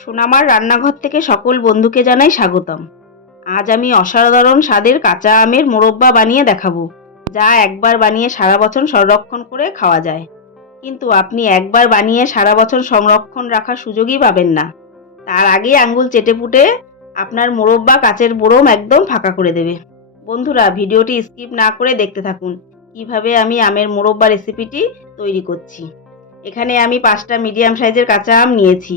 সোনামার রান্নাঘর থেকে সকল বন্ধুকে জানাই স্বাগতম। আজ আমি অসাধারণ স্বাদের কাঁচা আমের মোরব্বা বানিয়ে দেখাবো, যা একবার বানিয়ে সারা বছর সংরক্ষণ করে খাওয়া যায়। কিন্তু আপনি একবার বানিয়ে সারা বছর সংরক্ষণ রাখার সুযোগই পাবেন না। তার আগেই আঙ্গুল চেটেপুটে আপনার মোরব্বা কাচের বোরম একদম ফাঁকা করে দেবে। বন্ধুরা, ভিডিওটি স্কিপ না করে দেখতে থাকুন কিভাবে আমি আমের মোরব্বা রেসিপিটি তৈরি করছি। এখানে আমি 5টা মিডিয়াম সাইজের কাঁচা আম নিয়েছি।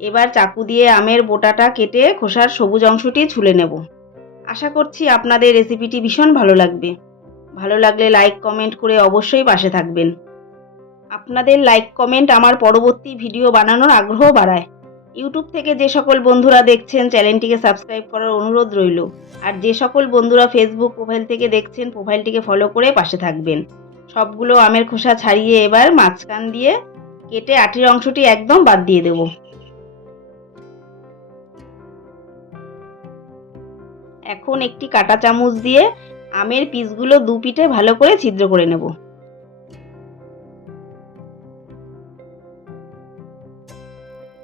এবার চাকু দিয়ে আমের বোটাটা কেটে খোসার সবুজ অংশটি ছুলে নেব। আশা করছি আপনাদের রেসিপিটি ভীষণ ভালো লাগবে। ভালো লাগলে লাইক কমেন্ট করে অবশ্যই পাশে থাকবেন। আপনাদের লাইক কমেন্ট আমার পরবর্তী ভিডিও বানানোর আগ্রহ বাড়ায়। ইউটিউব থেকে যে সকল বন্ধুরা দেখছেন চ্যানেলটিকে সাবস্ক্রাইব করার অনুরোধ রইল। আর যে সকল বন্ধুরা ফেসবুক প্রোফাইল থেকে দেখছেন প্রোফাইলটিকে ফলো করে পাশে থাকবেন। সবগুলো আমের খোসা ছাড়িয়ে এবার মাঝখান দিয়ে কেটে আটির অংশটি একদম বাদ দিয়ে দেব। এখন একটি কাঁটা চামচ দিয়ে আমের পিসগুলো দু পিঠে ভালো করে ছিদ্র করে নেব।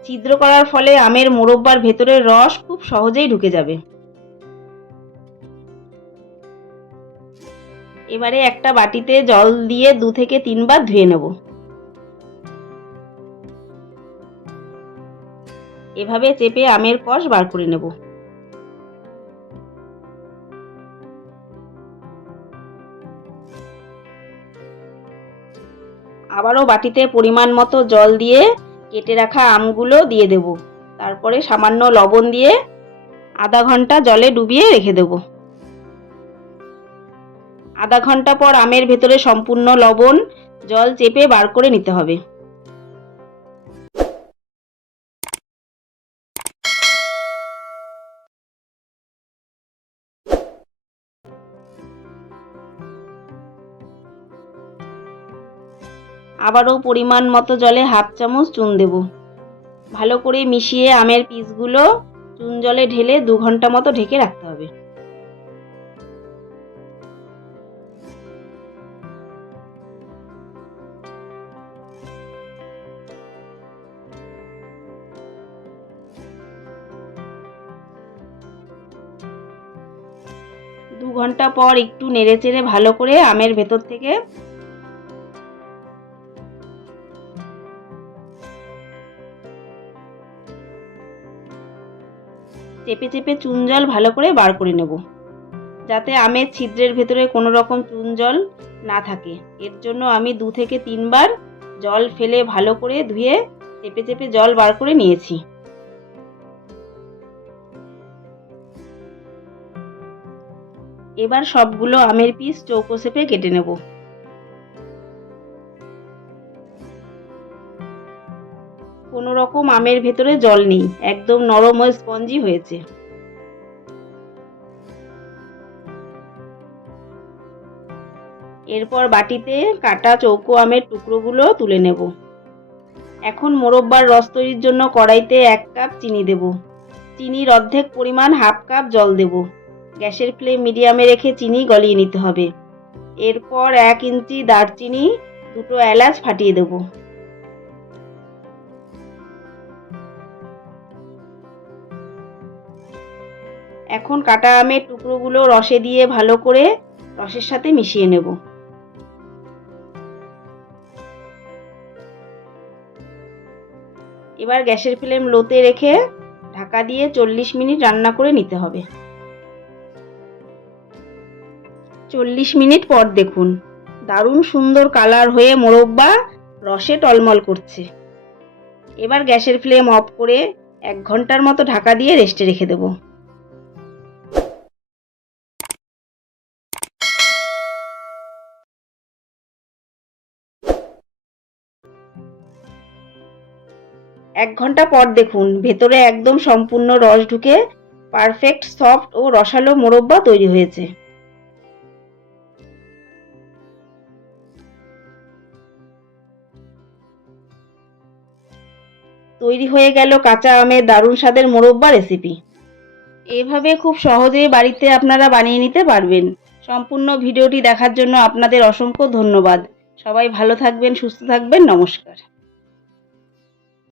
ছিদ্র করার ফলে আমের মোরব্বার ভেতরের রস খুব সহজেই ঢুকে যাবে। এবারে একটা বাটিতে জল দিয়ে 2 থেকে 3 বার ধুয়ে নেব। এভাবে চেপে আমের কষ বার করে নেব। আবারও বাটিতে পরিমাণ মতো জল দিয়ে কেটে রাখা আমগুলো দিয়ে দেব। তারপরে সামান্য লবণ দিয়ে আধা ঘন্টা জলে ডুবিয়ে রেখে দেব। আধা ঘন্টা পর আমের ভেতরে সম্পূর্ণ লবণ জল চেপে বার করে নিতে হবে। আবারও পরিমাণ মতো জলে হাফ চামচ চুন দেব। ভালো করে মিশিয়ে আমের পিসগুলো চুন জলে ঢেলে 2 ঘন্টা মতো ঢেকে রাখতে হবে। দু ঘন্টা পর একটু নেড়েচেড়ে ভালো করে আমের ভেতর থেকে চেপে চেপে চুন জল ভালো করে বার করে নেব, যাতে আমের ছিদ্রের ভেতরে কোনো রকম চুন জল না থাকে। এর জন্য আমি 2 থেকে 3 বার জল ফেলে ভালো করে ধুয়ে চেপে চেপে জল বার করে নিয়েছি। এবার সবগুলো আমের পিস চৌকো শেপে কেটে নেব। কোনো রকম আমের ভেতরে জল নেই, একদম নরম ও স্পঞ্জি হয়েছে। এরপর বাটিতে কাটা চৌকো আমের টুকরোগুলো তুলে নেব। এখন মোরব্বার রস তৈরির জন্য কড়াইতে 1 কাপ চিনি দেব। চিনির অর্ধেক পরিমাণ হাফ কাপ জল দেব। গ্যাসের ফ্লেম মিডিয়ামে রেখে চিনি গলিয়ে নিতে হবে। এরপর 1 ইঞ্চি দারচিনি, 2টো এলাচ ফাটিয়ে দেব। এখন কাটা আমের টুকরোগুলো রসে দিয়ে ভালো করে রসের সাথে মিশিয়ে নেব। এবার গ্যাসের ফ্লেম লোতে রেখে ঢাকা দিয়ে 40 মিনিট রান্না করে নিতে হবে। 40 মিনিট পর দেখুন, দারুণ সুন্দর কালার হয়ে মোরব্বা রসে টলমল করছে। এবার গ্যাসের ফ্লেম অফ করে 1 ঘন্টার মতো ঢাকা দিয়ে রেস্টে রেখে দেব। এক ঘন্টা পর দেখুন, ভেতরে একদম সম্পূর্ণ রস ঢুকে পারফেক্ট সফট ও রসালো মোরব্বা তৈরি হয়েছে। তৈরি হয়ে গেল কাঁচা আমের দারুণ স্বাদের মোরব্বা রেসিপি। এইভাবে খুব সহজেই বাড়িতে আপনারা বানিয়ে নিতে পারবেন। সম্পূর্ণ ভিডিওটি দেখার জন্য আপনাদের অসংখ্য ধন্যবাদ। সবাই ভালো থাকবেন, সুস্থ থাকবেন। নমস্কার।